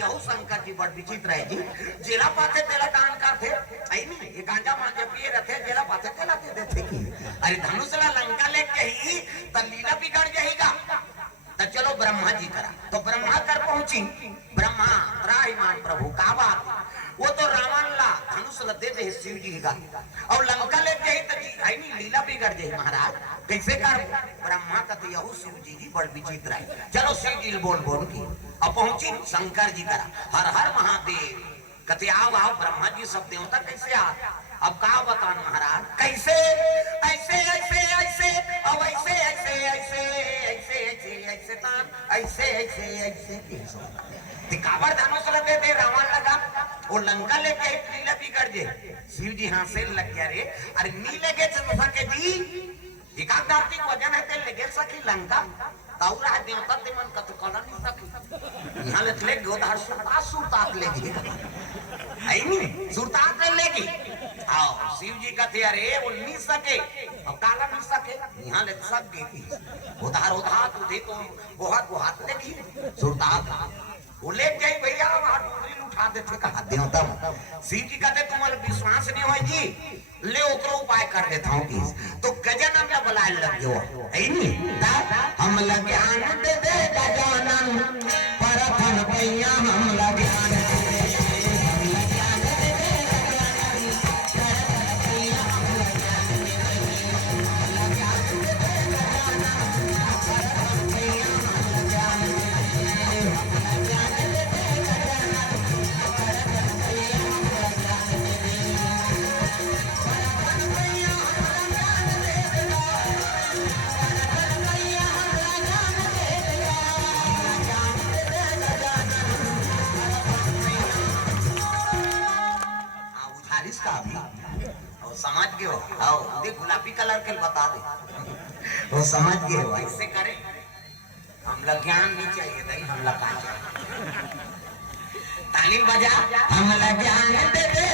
Yahoo Shankar ji बड़ विचित्र है जी। जेला पाथे तेला दान करते आई नहीं, ये गांजा मांगे पिए रहते, जेला पाथे तेला दे देते की। अरे धनुषला लंका लेके ही तो लीला बिगड़ जाएगा। तो चलो ब्रह्मा जी करा, तो ब्रह्मा कर पहुंची। ब्रह्मा त्राहिमाम प्रभु का बात, वो तो रावण ला धनुष ला दे दे शिव जी का, और लंका ले गई तो जी आई नहीं लीला बिगड़ जाए महाराज, कैसे कर। ब्रह्मा का तो यहू शिव जी बड़ विचित्र है। चलो शिव जी बोल बोल की अब पहुंची शंकर जी करा, हर हर महादेव कते आओ आओ। ब्रह्मा जी सब देवता कैसे आ, अब का बतान महाराज कैसे, ऐसे ऐसे ऐसे अब ऐसे ऐसे ऐसे ऐसे ऐसे ऐसे तान ऐसे ऐसे ऐसे काबर धनुष लगे थे रावण लगा, वो लंका लेके लीला बिगड़ जाए। शिव जी हंसे लग गया रे, अरे नी लगे सके जी एकाग्रती वजन है ते लगे सकी लंका ताऊरा है देवता ते मन कत कला नहीं सकी यहां ले गोदार सुरतात लेगी आई नहीं सुरतात लेगी। आओ शिव जी का थे अरे वो नहीं सके, अब काला नहीं सके यहां ले सब देगी उधार उधार तो दे तो बहुत बहुत लेगी सुरतात वो ले गई भैया वहां डूरी उठा देते कहा देवता। शिव जी कहते तुम्हारे विश्वास नहीं होई जी, ले ओकरो उपाय कर देता हूं कि तो गजानन का बुलाए लग गयो है नहीं, हम लगे आन दे दे गजानन परथन भैया हम लगे आन दे दे समझ गए हो। आओ दे गुलाबी कलर के बता दे वो समझ गए हो, ऐसे करे हम लोग ज्ञान नहीं चाहिए नहीं हम लोग का चाहिए ताली बजा हम लोग ज्ञान दे दे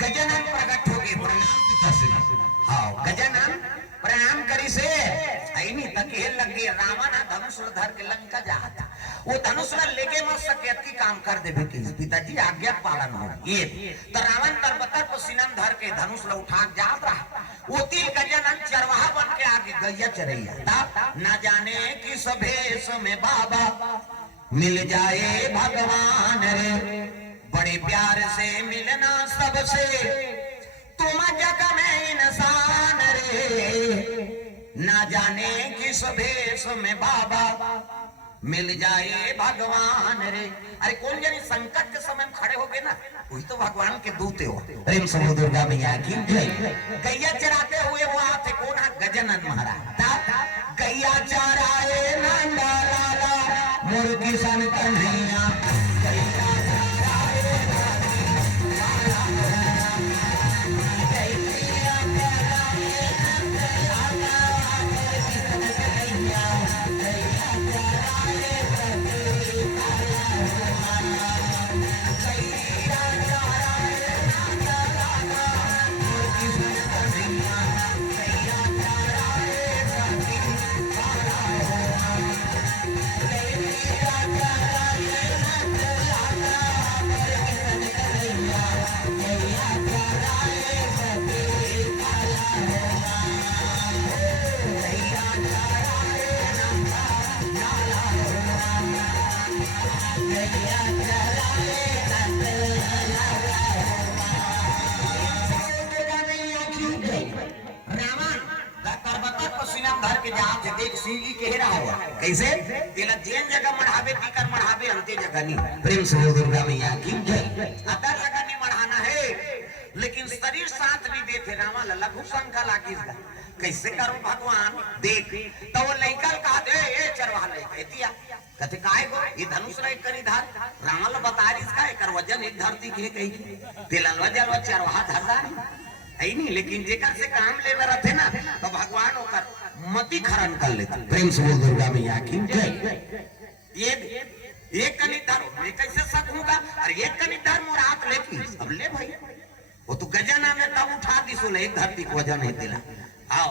गजानन प्रकट हो गए। हाँ गजानन प्रणाम करी से आई नहीं तके लग गए रावण धनुष धर के लंका जाता, वो धनुष लेके मत सके की काम कर दे पिताजी आज्ञा पालन हो ये तो रावण तरबतर को सिनम धर के धनुष ला उठा जात रहा, वो तीर गजानन चरवाहा बन के आगे गैया चरैया ना जाने कि सभेश में बाबा मिल जाए भगवान रे, बड़े प्यार से मिलना सबसे तुम जग में इंसान रे, ना जाने किस भेष में बाबा मिल जाए भगवान रे। अरे कौन जाने संकट के समय में खड़े हो गए ना वही तो भगवान के दूते हो। प्रेम समूह दुर्गा मैया की गैया चराते हुए वो आते कौन है गजानन महाराज, गैया चराए नंदा लाला मुर्गी सन कन्हैया शिव जी कह रहा है कैसे तेला जेन जगह मढ़ावे तीकर मढ़ावे अंते जगह नहीं। प्रेम से बोल दुर्गा मैया की जय। अदर जगह नहीं मढ़ाना है, लेकिन शरीर साथ नहीं देते। रामा लल्ला भूषंका लागिस कैसे करो भगवान देख। तो वो लइका कहा दे ए चरवाहा ले दिया कहते काय गो ये धनुष रे करी धार रामा ल बता रही इसका एकर वजन एक धरती के कही तेलन वजन व चरवाहा धरदा है नहीं। लेकिन जेकर से काम लेवे रहते ना तो भगवान ओकर मति खरण कर लेते। प्रेम से बोल दुर्गा मैया की जय। ये एक कनी धर्म मैं कैसे सकूंगा और एक कनी धर्म और हाथ लेती अब ले भाई वो तो गजना में तब उठा दी सोले एक धरती को वजन है दिला आओ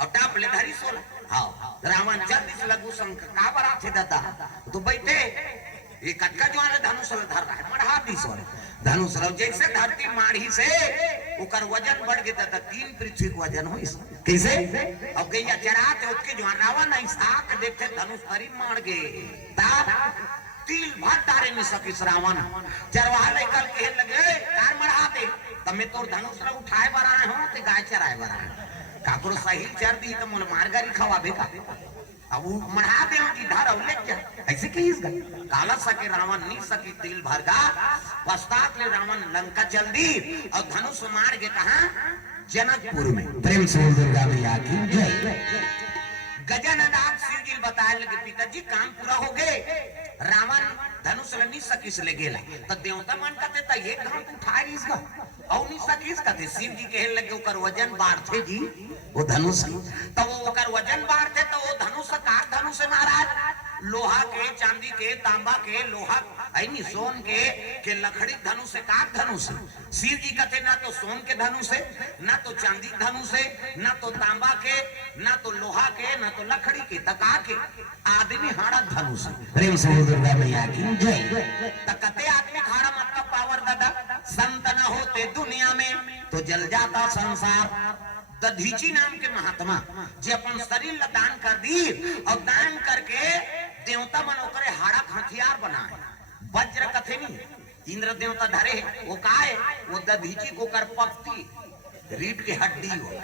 और टाप ले धरी सोला आओ रावण जल्दी लगू शंकर का बरा थे दादा तो बैठे ये कटका जो आने धनुष धर रहा है मढ़ा दी सोले धनुष जैसे धरती माढ़ी से उकर वजन बढ़ गया था 3 पृथ्वी का वजन हो इस कैसे अब गैया चराते उसके जो रावण नहीं साक देखते धनुष हरी मार गए तिल भर डारे नहीं सकिस रावण चरवाहा लेकर के लगे कार मढ़ाते तब मैं तो धनुष उठाए बरा हूं ते गाय चराए बरा काकरो सही चर दी तो मन मारगारी खवाबे का अब वो मढ़ा दे की धार ले जा ऐसे कहीं काला सके रावण नहीं सकी तिल भर का पश्चात ले रावण लंका चल दी और धनुष मार के कहा जनकपुर में। प्रेम से दुर्गा मैया की जय। गजानंद शिव जी बताए लगे पिताजी काम पूरा हो गए रावण धनुष नहीं सकिस ले गेला तो देवता मन कहते त ये काम उठा रही इसका और नहीं सकिस कहते शिव जी कहे लगे ओकर वजन बाढ़ते जी वो धनुष तो वो ओकर वजन बाढ़ते तो वो धनुष का धनुष महाराज लोहा के चांदी के तांबा के लोहा ऐनी सोन के लकड़ी धनुष है काट धनुष है। शिव जी कहते ना तो सोन के धनुष है ना तो चांदी धनुष है ना तो तांबा के ना तो लोहा के ना तो लकड़ी के तका के आदमी हाड़ा धनुष है। प्रेम से दुर्गा मैया की जय। तकते आदमी हाड़ा मतलब पावर दादा संत न होते दुनिया में तो जल जाता संसार। दधीची नाम के महात्मा जे अपन शरीर ला दान कर दी और दान करके देवता मन ओकरे हाड़ा हथियार बनाए वज्र कथे नहीं इंद्र देवता धरे वो का है वो दधीची को कर पक्ति रीढ़ की हड्डी हो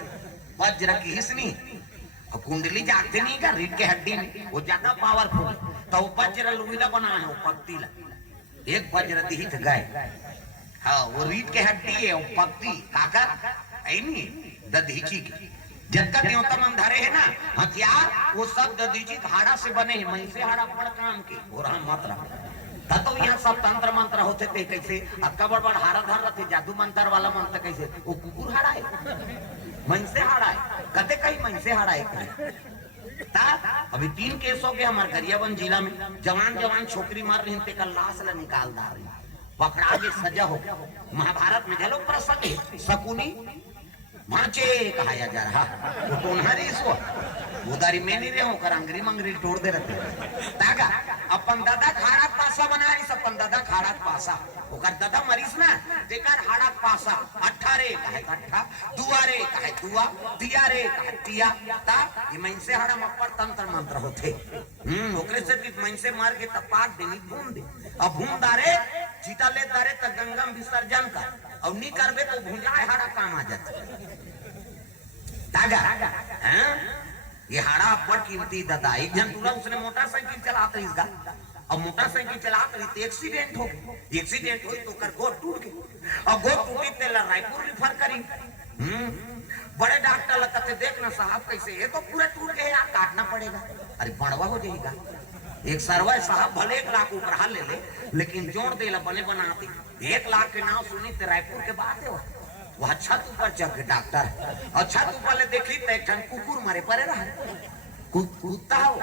वज्र की हिस्नी और कुंडली जाते नहीं का रीढ़ की हड्डी में वो ज्यादा पावरफुल तो वज्र लुईला बना है वो पक्ति ला एक वज्र दीहित गए हाँ वो रीढ़ की हड्डी है वो पक्ति काका ऐ नहीं दधीची की जिनका देवता मन धरे है ना हथियार वो सब दधीची हाड़ा से बने हैं मई से हाड़ा पड़ काम के और हम मात्रा तो यहाँ सब तंत्र मंत्र होते थे कैसे अक्का बड़ हारा धर रहे थे जादू मंत्र वाला मंत्र कैसे वो कुकुर हाड़ा है मई से हाड़ा है कते कहीं मई से हाड़ा है अभी 3 केस हो गए हमारे गरियाबंद जिला में जवान छोकरी मार रही थे कल लाश ला निकाल दा रही पकड़ा के सजा हो महाभारत में झलो प्रसंग है शकुनी माचे कहाया जा रहा वो टोनहरी इसको उदारी में नहीं रहे कर अंगरी मंगरी तोड़ दे रहते तागा अपन दादा खाड़ा पासा बना रही अपन दादा खाड़ा पासा ओकर दादा मरीज ना देकर हाड़ा पासा 18 कहे अट्ठा दुआरे कहे दुआ दियारे कहे दिया ता ये मन से हाड़ा मपर तंत्र मंत्र होते ओकरे से कि मन से मार के तपाट देनी भून दे अब भून दारे चीता ले दारे त गंगा विसर्जन कर और नहीं करबे तो भुंजाए हाड़ा काम आ जाता तागा हैं ये हाड़ा बड़ कीमती दादा एक जन दूल्हा उसने मोटरसाइकिल चलाता इसका अब मोटरसाइकिल चलाता रही एक्सीडेंट हो गया एक्सीडेंट हुई तो कर गोड़ टूट गई और गोड़ टूटी ते रायपुर रिफर करी बड़े डॉक्टर लगते देखना साहब कैसे ये तो पूरा टूट गया काटना पड़ेगा अरे बड़वा हो जाएगा एक सरवाई साहब भले 1 लाख ऊपर ले ले लेकिन जोड़ दे ला बने बनाते 1 लाख के नाम सुनी तो रायपुर के बात है वह छत ऊपर चढ़ के डॉक्टर और छत ऊपर ले देखी तो एक कुकुर मारे पड़े रहा कुत्ता हो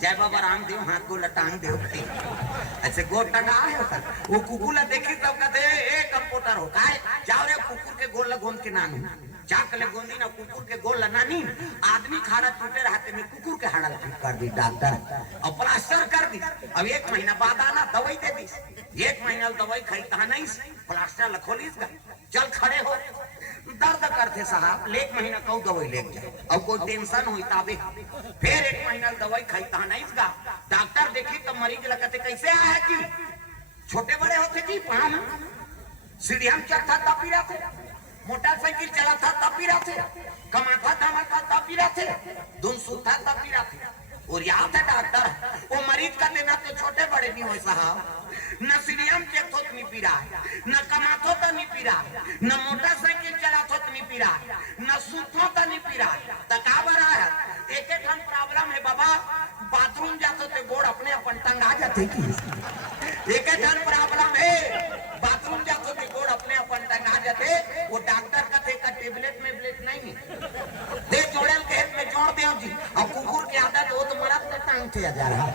जय बाबा रामदेव हाथ को लटांग दे ऐसे गोड़ टंगा है वो कुकुर देखी तब कहते ए कंप्यूटर हो का जाओ रे कुकुर के गोड़ लगोन के नानू चाकले गोंदी ना कुकुर के गोल नानी आदमी खाड़ा टूटे रहते में कुकुर के हाड़ा ठीक कर दी डॉक्टर और प्लास्टर कर दी अब 1 महीना बाद आना दवाई दे दी 1 महीना दवाई खाई नहीं प्लास्टर लखोलीस चल खड़े हो दर्द करते साहब 1 महीना कौ दवाई ले जाए और कोई टेंशन हुई ताबे फिर 1 महीना दवाई खाई नहीं डॉक्टर देखी तो मरीज लगते कैसे आया कि छोटे बड़े होते जी पाम सीढ़िया चढ़ता तपी रहते मोटरसाइकिल चलाता तब भी रहते कमाता धमाता तब भी रहते धुन सुनता तब भी रहते और याद है डॉक्टर वो मरीज का देना तो छोटे बड़े नहीं हो साहब, न सीरियम चेक होत नहीं पी रहा, न कमातो तो नहीं पी रहा, न मोटरसाइकिल चलातो तो नहीं पी रहा, न सूतो तो नहीं पी रहा, तो का बरा है एक एक हम प्रॉब्लम है बाबा, बाथरूम जाते तो गोड़ अपने अपन टंगा जाते की, एक एक हम प्रॉब्लम है बाथरूम जाते तो गोड़ अपने अपन टंगा जाते, वो डॉक्टर का का टेबलेट में ब्लेट नहीं है, दे जोड़ल के में जोड़ दियो जी, अब कुकुर की आदत हो तो मरद में टांग थे जा रहा,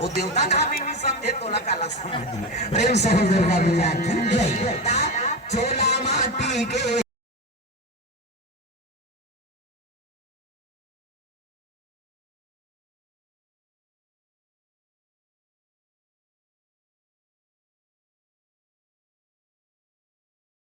वो देवता का भी नहीं समझे तो लगा समझ प्रेम सहोदर का भी चोला माटी के